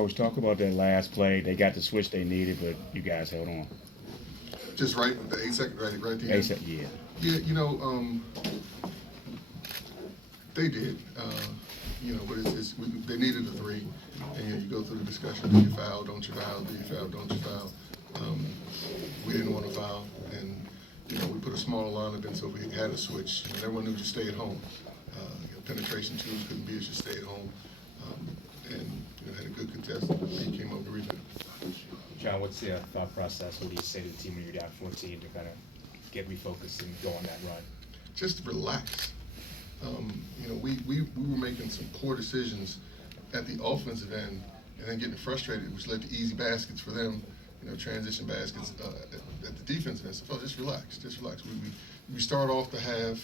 Coach, talk about that last play. They got the switch they needed, but you guys held on. Just right, the 8 second, right at the They end. said, yeah. Yeah, they did. But they needed a three, and you go through the discussion: do you foul? Don't you foul? Do you foul? Don't you foul? We didn't want to foul, and we put a smaller lineup in so we had a switch, and everyone knew just stay at home. Penetration twos couldn't be as just stay at home, and had a good contest. He came up to rebound. John, what's the thought process? What do you say to the team when you're down 14 to kind of get refocused and go on that run? Just relax. We were making some poor decisions at the offensive end, and then getting frustrated, which led to easy baskets for them. Transition baskets at the defensive end. So just relax. We start off the half.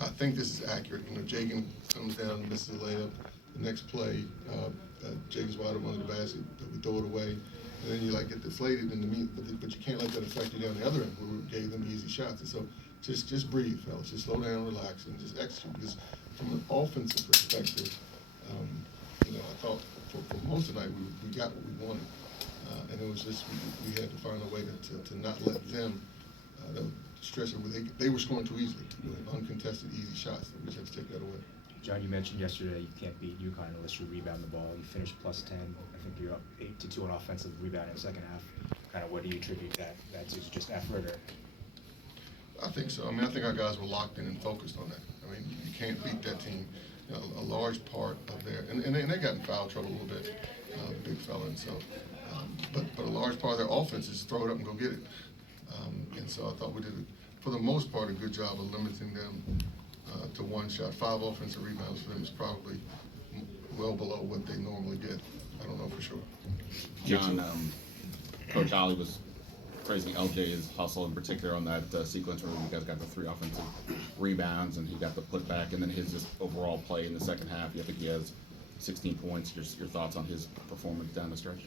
I think this is accurate. Jagan comes down and misses a layup. The next play, Jagan's wide open under the basket, we throw it away, and then you get deflated in the meat, but you can't let that affect you down the other end where we gave them easy shots. And so just breathe, fellas. Just slow down, relax, and just execute. Because from an offensive perspective, I thought for most of the night we got what we wanted, and it was just we had to find a way to not let them stress it. They were scoring too easily, uncontested easy shots. We just had to take that away. John, you mentioned yesterday you can't beat UConn unless you rebound the ball. You finished +10. I think you're up 8-2 on offensive rebound in the second half. Kind of what do you attribute that to? Is it just effort or? I think so. I think our guys were locked in and focused on that. You can't beat that team. A large part of their and they got in foul trouble a little bit, big fella, and so. But a large part of their offense is throw it up and go get it. And so I thought we did, for the most part, a good job of limiting them to one shot. 5 offensive rebounds for them is probably well below what they normally get. I don't know for sure. John, Coach Ollie was praising LJ's hustle in particular on that sequence where you guys got the 3 offensive rebounds and he got the putback, and then his just overall play in the second half. I think he has 16 points. Your thoughts on his performance down the stretch?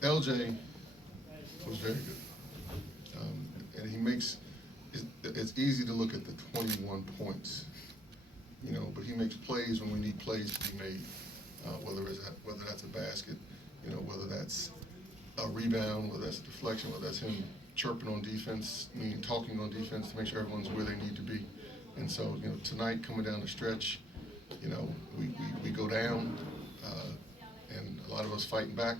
LJ was very good, and he makes. It's easy to look at the 21 points, but he makes plays when we need plays to be made. Whether that's a basket, whether that's a rebound, whether that's a deflection, whether that's him chirping on defense, meaning talking on defense to make sure everyone's where they need to be. And so, tonight coming down the stretch, we go down, and a lot of us fighting back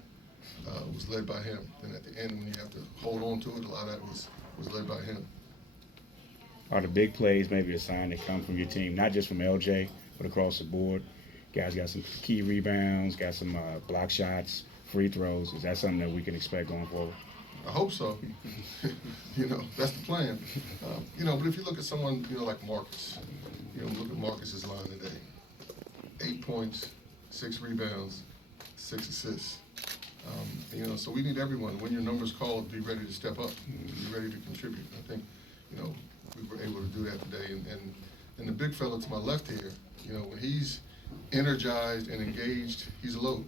was led by him. And at the end, when you have to hold on to it, a lot of that was led by him. Are the big plays maybe a sign that come from your team, not just from LJ, but across the board? Guys got some key rebounds, got some block shots, free throws. Is that something that we can expect going forward? I hope so. That's the plan. But if you look at someone, like Marcus, look at Marcus's line today. 8 points, 6 rebounds, 6 assists. So we need everyone. When your number's called, be ready to step up, be ready to contribute. I think, we were able to do that today. And the big fella to my left here, when he's energized and engaged, he's a load.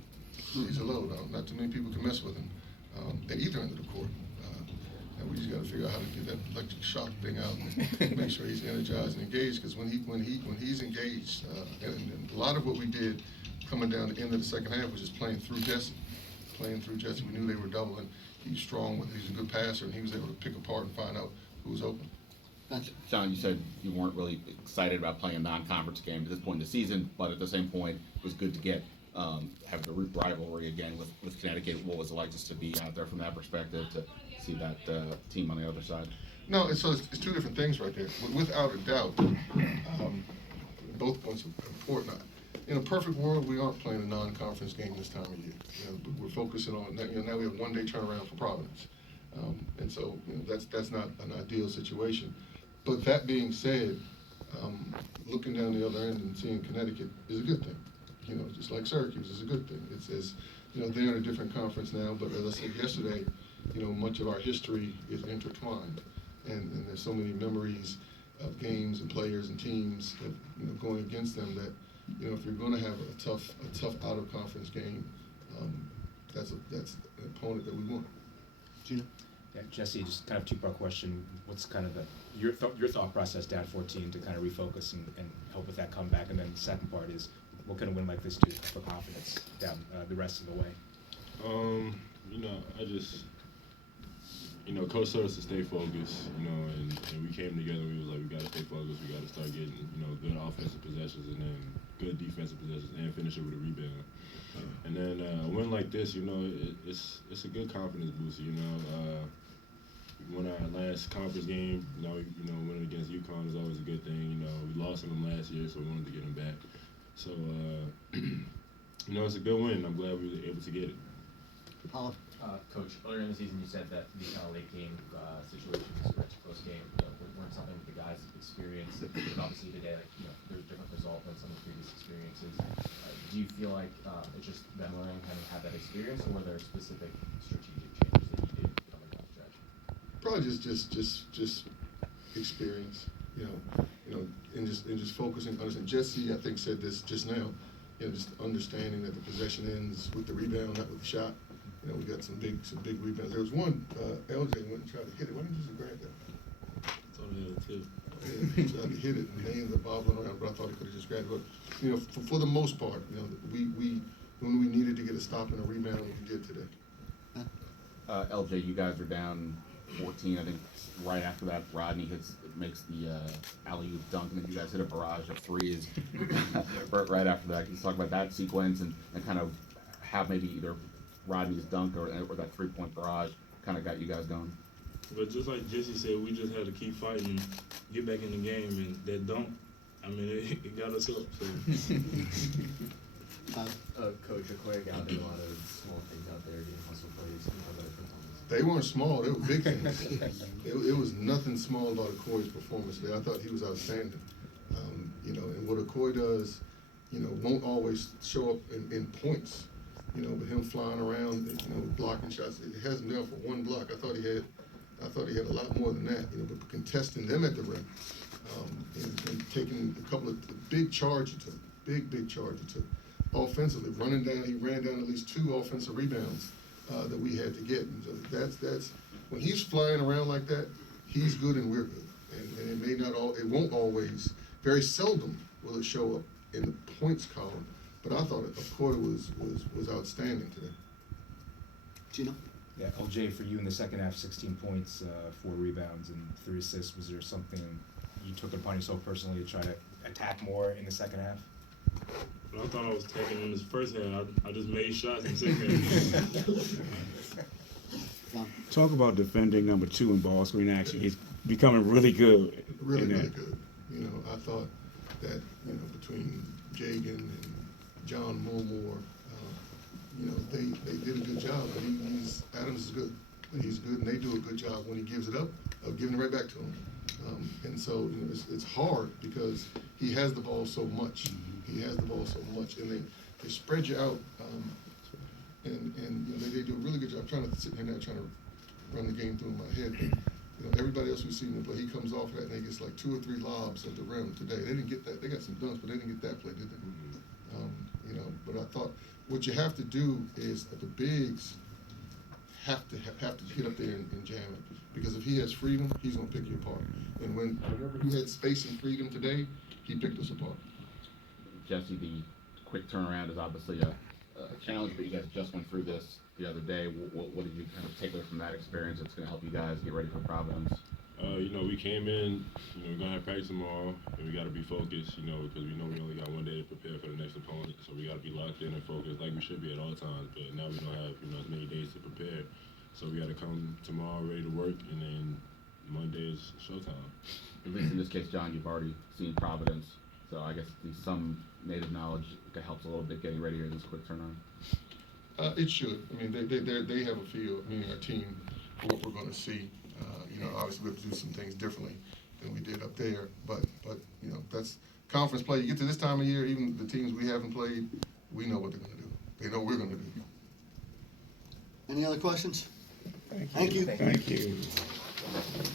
He's a load. Not too many people can mess with him at either end of the court. And we just got to figure out how to get that electric shock thing out and make sure he's energized and engaged. Because when he's engaged, and a lot of what we did coming down the end of the second half was just playing through Jesse. We knew they were doubling. He's strong with. He's a good passer, and he was able to pick apart and find out who was open. John, you said you weren't really excited about playing a non-conference game at this point in the season, but at the same point, it was good to get have the root rivalry again with Connecticut. What was it like just to be out there from that perspective, to see that team on the other side? No, it's 2 different things right there. Without a doubt, both points are important. In a perfect world, we aren't playing a non-conference game this time of year. We're focusing on that. Now we have 1 day turnaround for Providence, and so that's not an ideal situation. But that being said, looking down the other end and seeing Connecticut is a good thing. Just like Syracuse is a good thing. It's they're in a different conference now, but as I said yesterday, much of our history is intertwined, and there's so many memories of games and players and teams that going against them that if you're going to have a tough out of conference game, that's an opponent that we want. Gina? Yeah, Jesse, just kind of 2-part question. What's kind of your thought process down 14 to kind of refocus and help with that comeback? And then the second part is, what can a win like this do for confidence down the rest of the way? You know, Coach told us to stay focused, and we came together and we was like, we got to stay focused. We got to start getting, good offensive possessions and then good defensive possessions and finish it with a rebound. And then a win like this, it's a good confidence booster, won our last conference game, winning against UConn is always a good thing. We lost to them last year, so we wanted to get them back. So, it's a good win. I'm glad we were able to get it. Coach, earlier in the season you said that these kind of late game situations where it's a close game weren't something that the guys have experienced. But obviously today, there's a different result than some of the previous experiences. Do you feel like it's just them learning how to have that experience, or were there specific strategic changes that you did coming down the stretch? Probably just experience, and just focusing. Understand. Jesse, I think, said this just now. Just understanding that the possession ends with the rebound, not with the shot. We got some big rebounds. There was one, LJ went and tried to hit it. Why didn't you just grab that? That's all I had too. Yeah, he tried to hit it, and they ended up bobbling around, but I thought he could have just grabbed it. But, for the most part, we when we needed to get a stop and a rebound, we did today. LJ, you guys are down 14. I think right after that, Rodney makes the alley-oop dunk, and then you guys hit a barrage of threes right after that. Can you talk about that sequence and kind of have maybe either Rodney's dunk or that three-point barrage kind of got you guys going? But just like Jesse said, we just had to keep fighting and get back in the game, and that dunk, it got us up. So. Coach, Okoye did a lot of small things out there, doing hustle plays. Can you talk about it? They weren't small; they were big things. it was nothing small about Okoye's performance today. I thought he was outstanding. And what Okoye does, won't always show up in points. But him flying around, blocking shots, it hasn't done for one block. I thought he had a lot more than that. But contesting them at the rim, and taking a couple of big charges he took, big charges he took. Offensively, he ran down at least 2 offensive rebounds that we had to get. And so that's when he's flying around like that, he's good and we're good. And it won't always, very seldom will it show up in the points column. But I thought Okoye was outstanding today. Gino? Yeah, LJ, for you in the second half, 16 points, 4 rebounds, and 3 assists. Was there something you took it upon yourself personally to try to attack more in the second half? But I thought I was taking in this first half. I just made shots in the second half. Talk about defending number 2 in ball screen action. He's becoming really good. Really good. I thought that, between Jagan and John Mulmore, they did a good job. But Adams is good. He's good, and they do a good job when he gives it up of giving it right back to him. And so it's hard because he has the ball so much. And they spread you out, and they do a really good job. I'm trying to sit here now trying to run the game through in my head. Everybody else we've seen him play, he comes off that and he gets like 2 or 3 lobs at the rim today. They didn't get that. They got some dunks, but they didn't get that play, did they? But I thought what you have to do is the bigs have to get up there and jam it, because if he has freedom, he's gonna pick you apart. And whenever he had space and freedom today, he picked us apart. Jesse, the quick turnaround is obviously a challenge, but you guys just went through this the other day. What did you kind of take away from that experience that's going to help you guys get ready for Providence? We came in, we're going to have practice tomorrow, and we got to be focused, because we know we only got one day to prepare for the next opponent, so we got to be locked in and focused like we should be at all times. But now we don't have, as many days to prepare, so we got to come tomorrow ready to work, and then Monday is showtime. At least in this case, John, you've already seen Providence, so I guess some native knowledge that helps a little bit getting ready here in this quick turnaround. It should. They have a feel, meaning our team, for what we're going to see. Obviously we have to do some things differently than we did up there, but that's conference play. You get to this time of year, even the teams we haven't played, we know what they're going to do. They know we're going to do. Any other questions? Thank you. Thank you. Thank you.